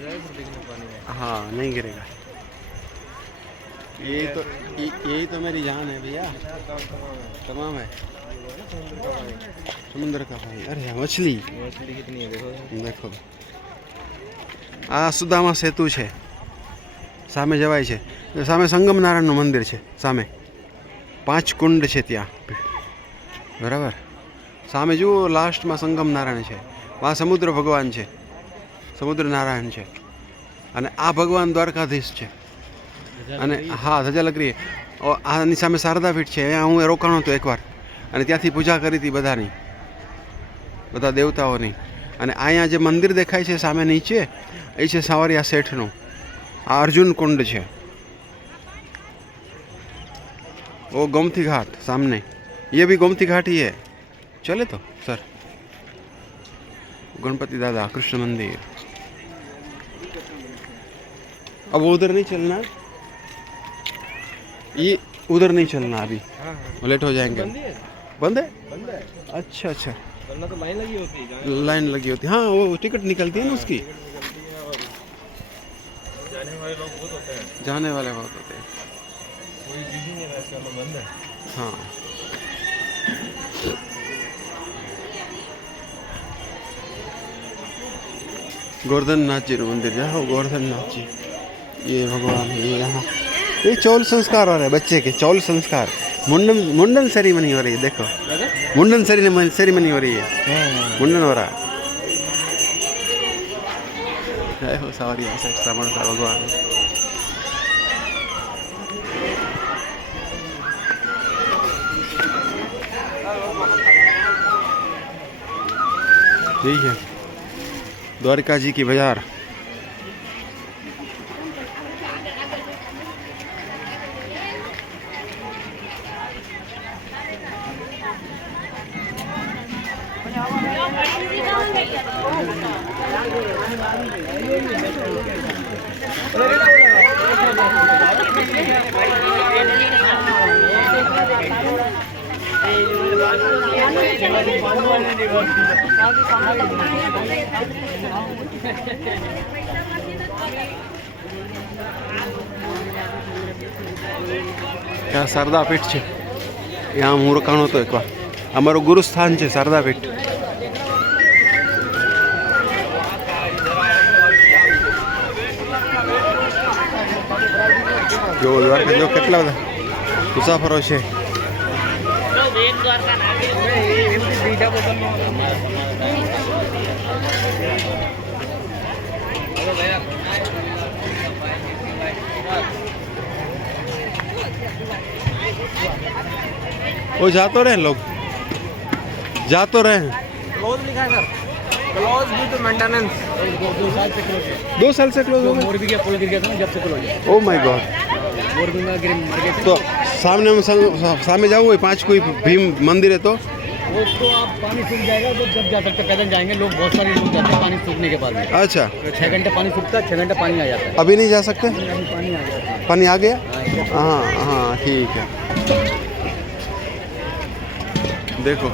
जाए फिर देखना पानी में। हाँ नहीं गिरेगा। यही तो मेरी जान है भैया। तमाम है। समुद्र का पानी। अरे मछली मछली कितनी है देखो। देखो आ સુદામા સેતુ છે સામે જવાય છે સામે સંગમ નારાયણનું મંદિર છે સામે 5 કુંડ છે ત્યાં બરાબર સામે જુઓ લાસ્ટમાં સંગમ નારાયણ છે આ સમુદ્ર ભગવાન છે સમુદ્ર નારાયણ છે અને આ ભગવાન દ્વારકાધીશ છે અને હા ધજા લગરી આની સામે શારદાપીઠ છે અહીંયા હું રોકાણો હતો એકવાર અને ત્યાંથી પૂજા કરી હતી બધાની બધા દેવતાઓની અને અહીંયા જે મંદિર દેખાય છે સામે નીચે એ છે સાવરિયા શેઠનું આ અર્જુન કુંડ છે वो गोमती घाट सामने ये भी गोमती घाट ही है चले तो सर गणपति दादा कृष्ण मंदिर अब उधर नहीं चलना ये उधर नहीं चलना अभी लेट हो जाएंगे बंद है अच्छा अच्छा वरना तो लाइन लगी होती है। लाइन लगी होती हाँ वो टिकट निकलती है ना उसकी जाने वाले लोग बहुत होते हैं। जाने वाले बहुत होते हैं कोई बिजी नहीं है इसका बंद है। हाँ गोवर्धन नाथ जी मंदिर जाओ गोवर्धन नाथ जी ये भगवान ये यहाँ ये चौल संस्कार हो रहे हैं बच्चे के चौल संस्कार मुंडन मुंडन सेरेमनी हो रही है देखो मुंडन सेरेमनी हो रही है मुंडन हो रहा है हो सावरिया सेठ समर्थ भगवान ठीक है द्वारका जी की बाजार ત્યાં શારદાપીઠ છે ત્યાં હું રોકાણો હતો એકવાર અમારું ગુરુસ્થાન છે શારદાપીઠ જો દ્વારકા જો કેટલા બધા મુસાફરો છે वो जा तो रहे लोग जा तो रहे हैं क्लोज लिखा है sir. Close due to maintenance. 2 साल से क्लोज हो गए मोरबी का पुल गिर गया था ना जब से क्लोज है। ओ माय गॉड मोरबी में गिर मर गए थे। तो सामने में सामने जाओ वही 5 कोई भीम मंदिर है तो वो तो आप पानी सूख जाएगा तो जब जा सकते पैदल जाएंगे लोग बहुत सारे लोग जाते हैं पानी सूखने के बाद में। अच्छा 6 घंटे पानी सूखता है 6 घंटे पानी आ जाता है। अभी नहीं जा सकते अभी पानी आ जाता है। पानी आ गया हाँ हाँ ठीक है देखो